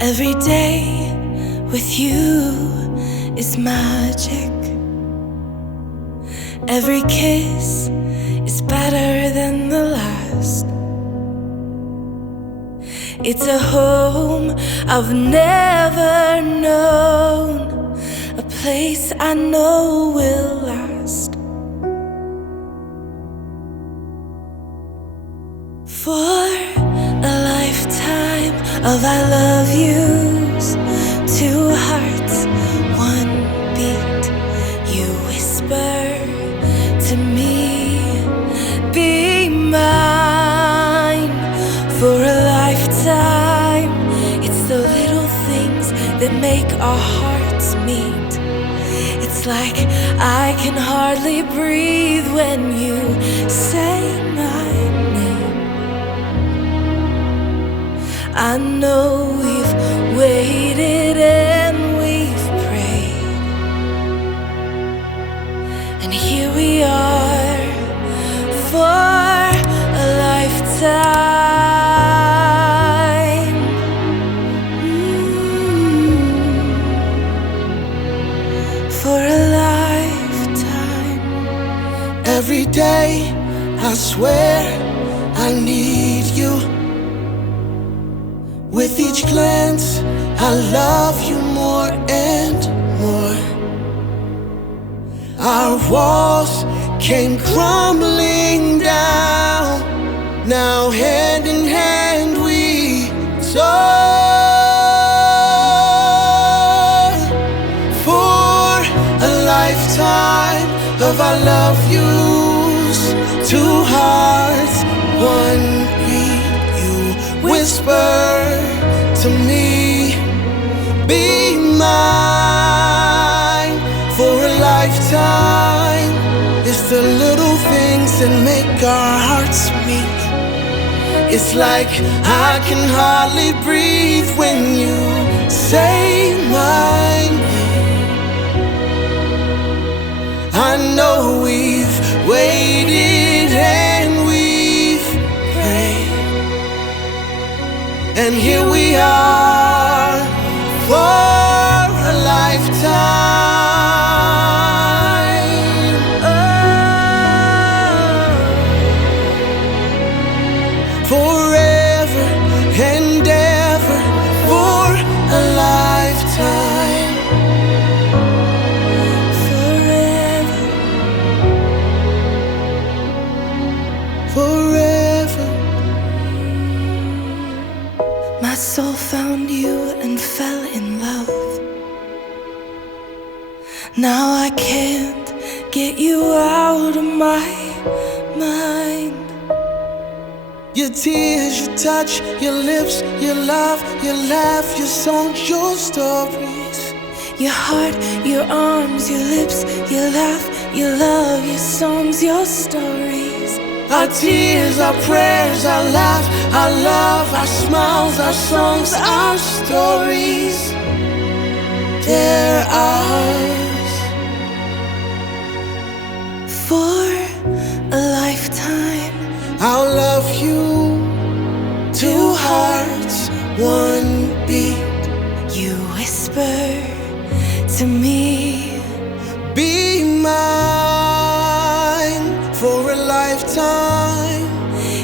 Every day with you is magic. Every kiss is better than the last. It's a home I've never known, a place I know will last. For a lifetime of I love yous, two hearts, one beat. You whisper to me, be mine. For a lifetime, it's the little things that make our hearts meet. It's like I can hardly breathe when you say my name. I know we've waited and we've prayed, and here we are for a lifetime. For a lifetime. Every day I swear I need you. With each glance, I love you more and more. Our walls came crumbling down. Now hand in hand we soar. For a lifetime of I love yous, two hearts, one beat. You whisper to me, be mine. For a lifetime, it's the little things that make our hearts meet. It's like I can hardly breathe when you say my name. I know we've waited and we've prayed, and here we are for a lifetime. Forever and ever for a lifetime. Forever. Forever. My soul found you and fell in love. Now I can't get you out of my mind. Your tears, your touch, your lips, your love, your laugh, your songs, your stories. Your heart, your arms, your lips, your laugh, your love, your songs, your stories. Our tears, our prayers, our laugh, our love, our smiles, our songs, our stories. They're ours. For a lifetime, I'll love you. Two hearts, one beat. you whisper to me, Be mine for a lifetime.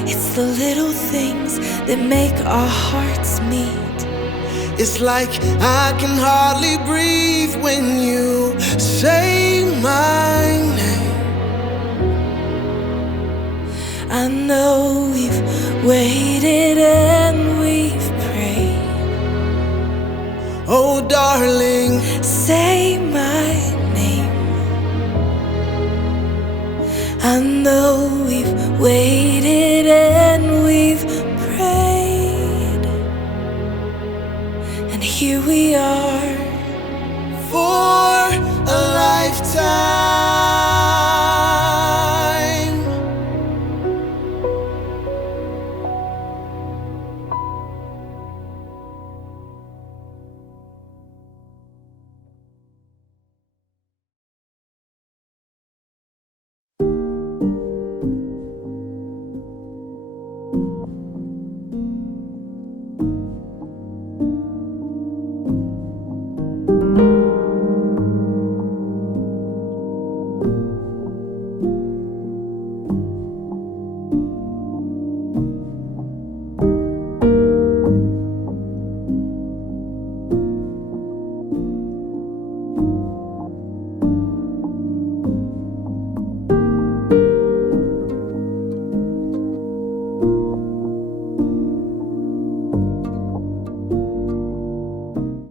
it's the little things that make our hearts meet. It's like I can hardly breathe when you say my name. I know we've waited and we've prayed. Oh, darling, Say my name. I know we've waited and we've prayed, and here we are